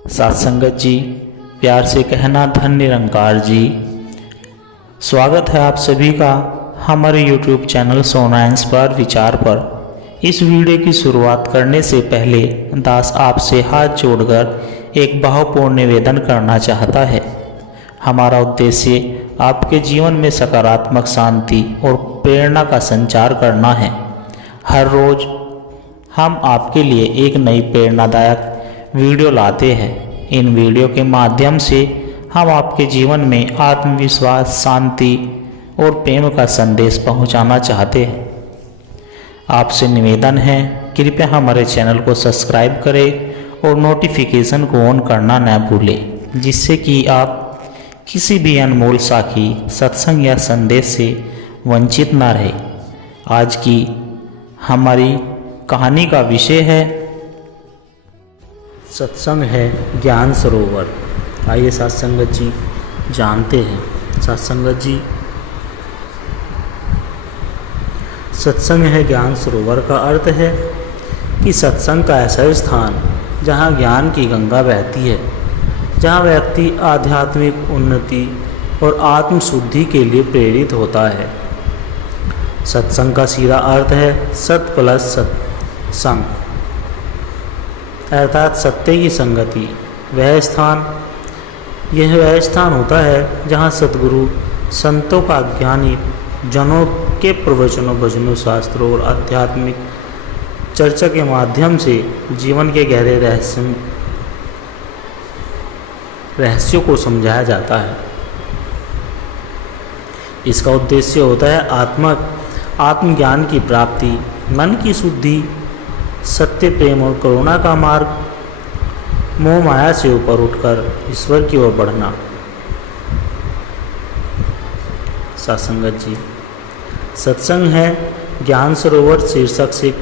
साथ संगत जी, प्यार से कहना धन निरंकार जी। स्वागत है आप सभी का हमारे YouTube चैनल सोना इंस्पायर विचार पर। इस वीडियो की शुरुआत करने से पहले दास आपसे हाथ जोड़कर एक भावपूर्ण निवेदन करना चाहता है। हमारा उद्देश्य आपके जीवन में सकारात्मक शांति और प्रेरणा का संचार करना है। हर रोज हम आपके लिए एक नई प्रेरणादायक वीडियो लाते हैं। इन वीडियो के माध्यम से हम आपके जीवन में आत्मविश्वास, शांति और प्रेम का संदेश पहुंचाना चाहते हैं। आपसे निवेदन है, कृपया हमारे चैनल को सब्सक्राइब करें और नोटिफिकेशन को ऑन करना न भूलें, जिससे कि आप किसी भी अनमोल साखी, सत्संग या संदेश से वंचित न रहे। आज की हमारी कहानी का विषय है सत्संग है ज्ञान सरोवर। आइए सत्संगत जी जानते हैं। सत्संगत जी, सत्संग है ज्ञान सरोवर का अर्थ है कि सत्संग का ऐसा स्थान जहाँ ज्ञान की गंगा बहती है, जहाँ व्यक्ति आध्यात्मिक उन्नति और आत्मशुद्धि के लिए प्रेरित होता है। सत्संग का सीधा अर्थ है सत प्लस सत्संग, अर्थात सत्य की संगति। यह वह स्थान होता है जहाँ सद्गुरु संतों का ज्ञानी जनों के प्रवचनों, भजनों, शास्त्रों और आध्यात्मिक चर्चा के माध्यम से जीवन के गहरे रहस्यों को समझाया जाता है। इसका उद्देश्य होता है आत्मज्ञान की प्राप्ति, मन की शुद्धि, सत्य, प्रेम और करुणा का मार्ग, मोह माया से ऊपर उठकर ईश्वर की ओर बढ़ना। सत्संगत जी, सत्संग है ज्ञान सरोवर शीर्षक से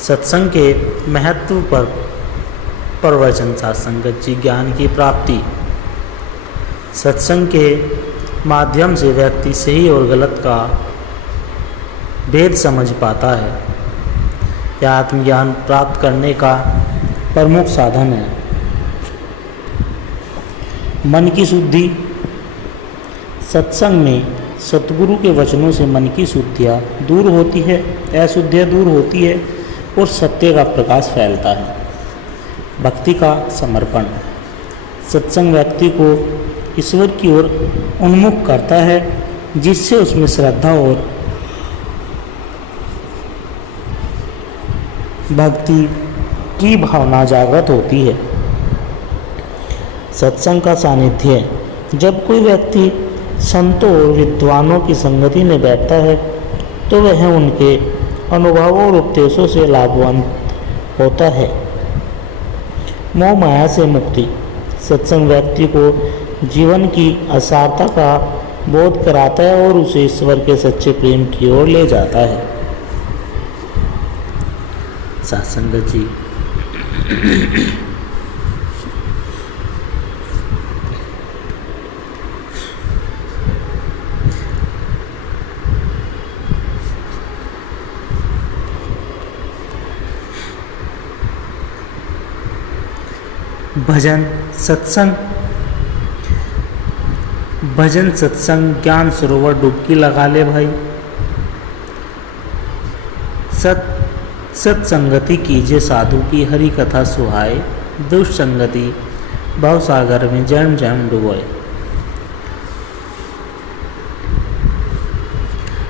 सत्संग के महत्व पर प्रवचन। सत्संगत जी, ज्ञान की प्राप्ति। सत्संग के माध्यम से व्यक्ति सही और गलत का भेद समझ पाता है। यह आत्मज्ञान प्राप्त करने का प्रमुख साधन है। मन की शुद्धि। सत्संग में सतगुरु के वचनों से मन की अशुद्धियाँ दूर होती है और सत्य का प्रकाश फैलता है। भक्ति का समर्पण। सत्संग व्यक्ति को ईश्वर की ओर उन्मुख करता है, जिससे उसमें श्रद्धा और भक्ति की भावना जागृत होती है। सत्संग का सानिध्य। जब कोई व्यक्ति संतों और विद्वानों की संगति में बैठता है तो वह उनके अनुभवों और उपदेशों से लाभवान होता है। मोह माया से मुक्ति। सत्संग व्यक्ति को जीवन की असारता का बोध कराता है और उसे ईश्वर के सच्चे प्रेम की ओर ले जाता है। सत्संगत जी, भजन सत्संग ज्ञान सरोवर डुबकी लगा ले भाई। सत्संगति कीजिए साधु की, हरि कथा सुहाए, दुष्ट संगति भव सागर में जन्म जन्म डुबोए।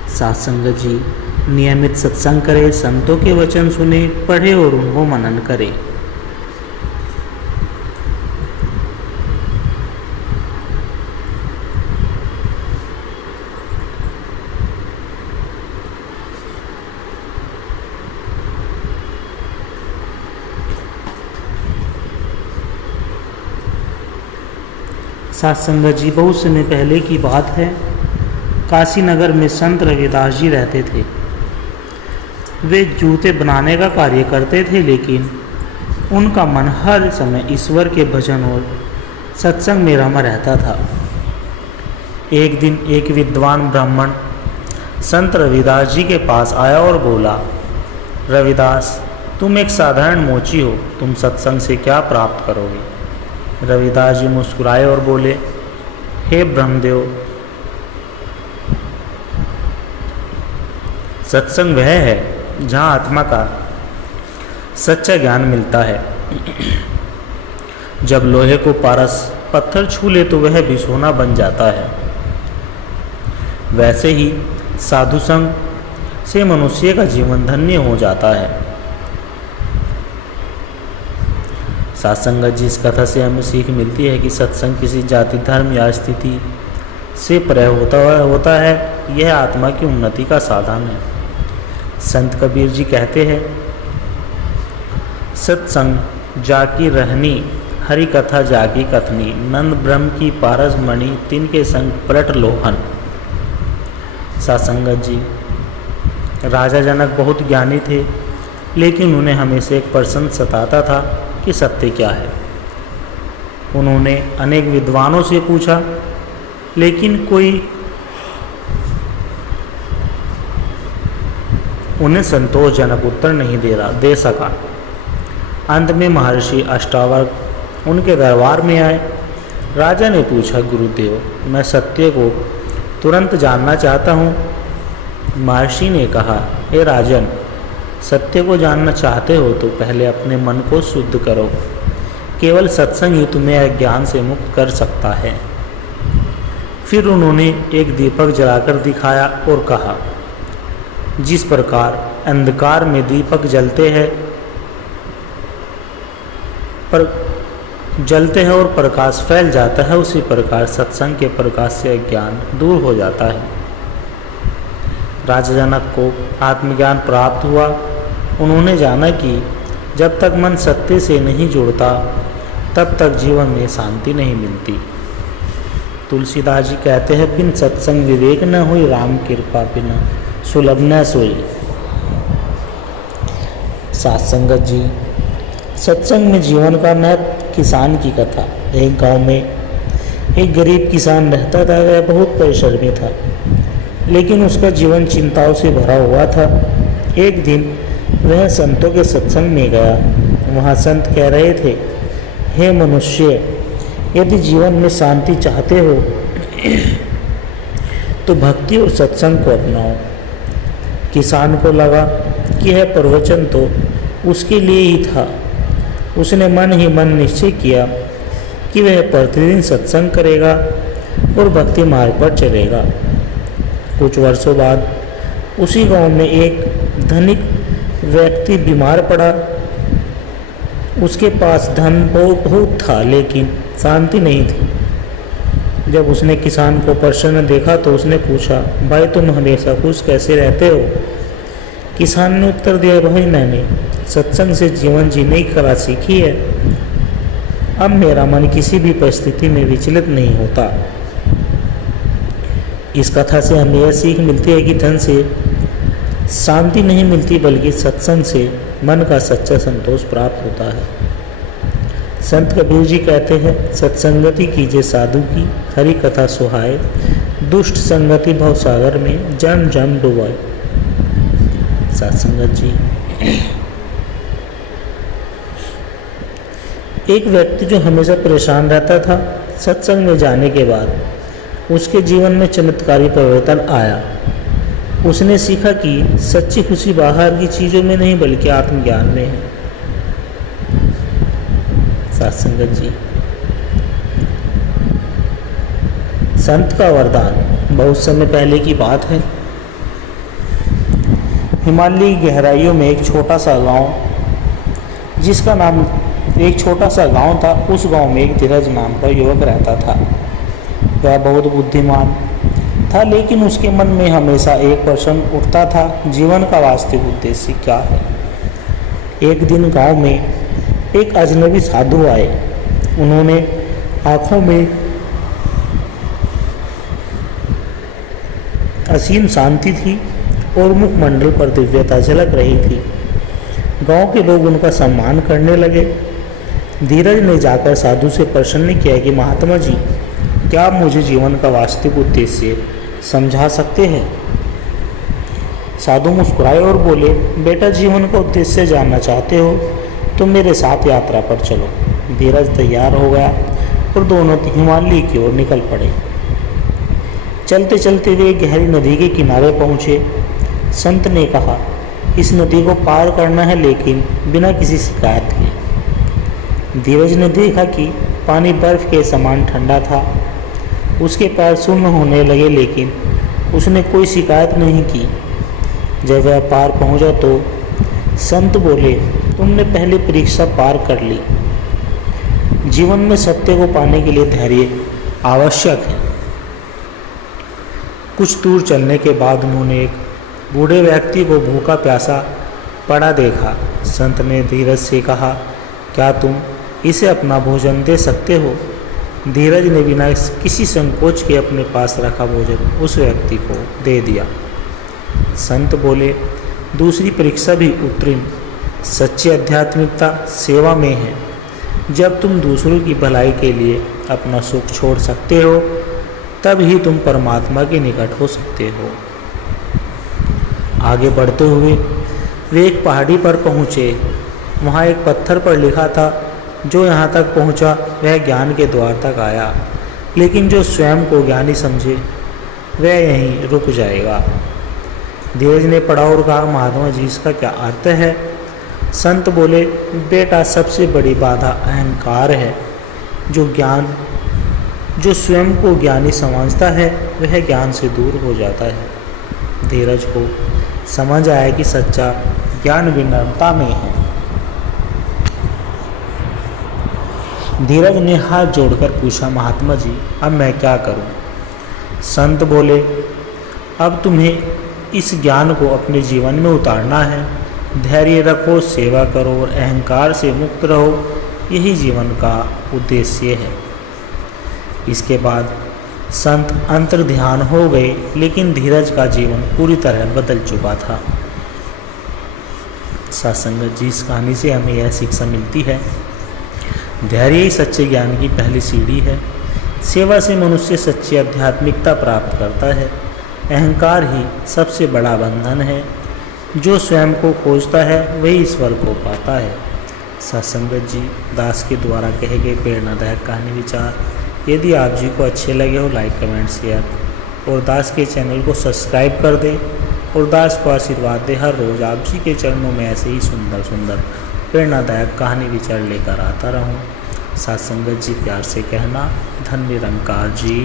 सत्संगत जी, नियमित सत्संग करें, संतों के वचन सुने, पढ़े और उनको मनन करें। सत्संगत जी, बहुत समय पहले की बात है। काशी नगर में संत रविदास जी रहते थे। वे जूते बनाने का कार्य करते थे, लेकिन उनका मन हर समय ईश्वर के भजन और सत्संग में रमा रहता था। एक दिन एक विद्वान ब्राह्मण संत रविदास जी के पास आया और बोला, रविदास, तुम एक साधारण मोची हो, तुम सत्संग से क्या प्राप्त करोगे? रविदास जी मुस्कुराए और बोले, हे ब्रह्मदेव, सत्संग वह है जहाँ आत्मा का सच्चा ज्ञान मिलता है। जब लोहे को पारस पत्थर छू ले तो वह भी सोना बन जाता है। वैसे ही साधु संग से मनुष्य का जीवन धन्य हो जाता है। सत्संग जी, इस कथा से हमें सीख मिलती है कि सत्संग किसी जाति, धर्म या स्थिति से परे होता है। यह आत्मा की उन्नति का साधन है। संत कबीर जी कहते हैं, सत्संग जाकी रहनी, हरि कथा जाकी कथनी, नंद ब्रह्म की पारस मणि, तिनके संग पलट लोहन। सत्संगत जी, राजा जनक बहुत ज्ञानी थे, लेकिन उन्हें हमेशा एक प्रश्न सताता था कि सत्य क्या है। उन्होंने अनेक विद्वानों से पूछा, लेकिन कोई उन्हें संतोषजनक उत्तर नहीं दे सका। अंत में महर्षि अष्टावक्र उनके दरबार में आए। राजा ने पूछा, गुरुदेव, मैं सत्य को तुरंत जानना चाहता हूँ। महर्षि ने कहा, हे राजन, सत्य को जानना चाहते हो तो पहले अपने मन को शुद्ध करो। केवल सत्संग ही तुम्हें अज्ञान से मुक्त कर सकता है। फिर उन्होंने एक दीपक जलाकर दिखाया और कहा, जिस प्रकार अंधकार में दीपक जलते हैं और प्रकाश फैल जाता है, उसी प्रकार सत्संग के प्रकाश से अज्ञान दूर हो जाता है। राजा जनक को आत्मज्ञान प्राप्त हुआ। उन्होंने जाना कि जब तक मन सत्य से नहीं जुड़ता तब तक जीवन में शांति नहीं मिलती। तुलसीदास जी कहते हैं, बिन सत्संग विवेक न हुई, राम कृपा बिना सुलभ न सोई। सत्संगत जी, सत्संग में जीवन का महत्व। किसान की कथा। एक गांव में एक गरीब किसान रहता था। वह बहुत परिश्रमी था, लेकिन उसका जीवन चिंताओं से भरा हुआ था। एक दिन वह संतों के सत्संग में गया। वहाँ संत कह रहे थे, हे मनुष्य, यदि जीवन में शांति चाहते हो तो भक्ति और सत्संग को अपनाओ। किसान को लगा कि यह प्रवचन तो उसके लिए ही था। उसने मन ही मन निश्चय किया कि वह प्रतिदिन सत्संग करेगा और भक्ति मार्ग पर चलेगा। कुछ वर्षों बाद उसी गांव में एक धनिक व्यक्ति बीमार पड़ा। उसके पास धन बहुत था, लेकिन शांति नहीं थी। जब उसने किसान को प्रसन्न देखा तो उसने पूछा, भाई, तुम हमेशा खुश कैसे रहते हो? किसान ने उत्तर दिया, भाई, मैंने सत्संग से जीवन जीने की कला सीखी है। अब मेरा मन किसी भी परिस्थिति में विचलित नहीं होता। इस कथा से हमें यह सीख मिलती है कि धन से शांति नहीं मिलती, बल्कि सत्संग से मन का सच्चा संतोष प्राप्त होता है। संत कबीर जी कहते हैं, सत्संगति कीजिए साधु की, हरि कथा सुहाए, दुष्ट संगति भव सागर में जन्म जन्म डुबाए। सत्संगत जी, एक व्यक्ति जो हमेशा परेशान रहता था, सत्संग में जाने के बाद उसके जीवन में चमत्कारी परिवर्तन आया। उसने सीखा कि सच्ची खुशी बाहर की चीज़ों में नहीं, बल्कि आत्मज्ञान में है। सत्संगत जी, संत का वरदान। बहुत समय पहले की बात है। हिमालय की गहराइयों में एक छोटा सा गांव था। उस गांव में एक धीरज नाम का युवक रहता था। वह बहुत बुद्धिमान था, लेकिन उसके मन में हमेशा एक प्रश्न उठता था, जीवन का वास्तविक उद्देश्य क्या है? एक दिन गांव में एक अजनबी साधु आए। उन्होंने आंखों में असीम शांति थी और मुखमंडल पर दिव्यता झलक रही थी। गांव के लोग उनका सम्मान करने लगे। धीरज ने जाकर साधु से प्रश्न किया कि महात्मा जी, क्या आप मुझे जीवन का वास्तविक उद्देश्य समझा सकते हैं? साधु मुस्कुराए और बोले, बेटा जीवन का उद्देश्य जानना चाहते हो तो मेरे साथ यात्रा पर चलो। धीरज तैयार हो गया और दोनों हिमालय की ओर निकल पड़े। चलते चलते वे गहरी नदी के किनारे पहुँचे। संत ने कहा, इस नदी को पार करना है, लेकिन बिना किसी शिकायत के। धीरज ने देखा कि पानी बर्फ के समान ठंडा था। उसके पैर सुन्न होने लगे, लेकिन उसने कोई शिकायत नहीं की। जब वह पार पहुंचा तो संत बोले, तुमने पहली परीक्षा पार कर ली। जीवन में सत्य को पाने के लिए धैर्य आवश्यक है। कुछ दूर चलने के बाद उन्होंने एक बूढ़े व्यक्ति को भूखा प्यासा पड़ा देखा। संत ने धीरज से कहा, क्या तुम इसे अपना भोजन दे सकते हो? धीरज ने बिना किसी संकोच के अपने पास रखा भोजन उस व्यक्ति को दे दिया। संत बोले, दूसरी परीक्षा भी उत्तीर्ण। सच्ची आध्यात्मिकता सेवा में है। जब तुम दूसरों की भलाई के लिए अपना सुख छोड़ सकते हो, तब ही तुम परमात्मा के निकट हो सकते हो। आगे बढ़ते हुए वे एक पहाड़ी पर पहुँचे। वहाँ एक पत्थर पर लिखा था, जो यहाँ तक पहुँचा वह ज्ञान के द्वार तक आया, लेकिन जो स्वयं को ज्ञानी समझे वह यहीं रुक जाएगा। धीरज ने पढ़ा और कहा, महात्मा जी इसका क्या अर्थ है? संत बोले, बेटा सबसे बड़ी बाधा अहंकार है। जो स्वयं को ज्ञानी समझता है वह ज्ञान से दूर हो जाता है। धीरज को समझ आया कि सच्चा ज्ञान विनम्रता में है। धीरज ने हाथ जोड़कर पूछा, महात्मा जी अब मैं क्या करूं? संत बोले, अब तुम्हें इस ज्ञान को अपने जीवन में उतारना है। धैर्य रखो, सेवा करो और अहंकार से मुक्त रहो, यही जीवन का उद्देश्य है। इसके बाद संत अंतर ध्यान हो गए, लेकिन धीरज का जीवन पूरी तरह बदल चुका था। सत्संगत जी, इस कहानी से हमें यह शिक्षा मिलती है, धैर्य ही सच्चे ज्ञान की पहली सीढ़ी है। सेवा से मनुष्य सच्ची आध्यात्मिकता प्राप्त करता है। अहंकार ही सबसे बड़ा बंधन है। जो स्वयं को खोजता है वही ईश्वर को पाता है। सत्संगत जी, दास के द्वारा कहे गए प्रेरणादायक कहानी विचार यदि आप जी को अच्छे लगे हो, लाइक कमेंट शेयर और दास के चैनल को सब्सक्राइब कर दें और दास को आशीर्वाद दे। हर रोज़ आप जी के चरणों में ऐसे ही सुंदर सुंदर प्रेरणादायक कहानी विचार लेकर आता रहूं। सत्संगत जी, प्यार से कहना, धन निरंकार जी।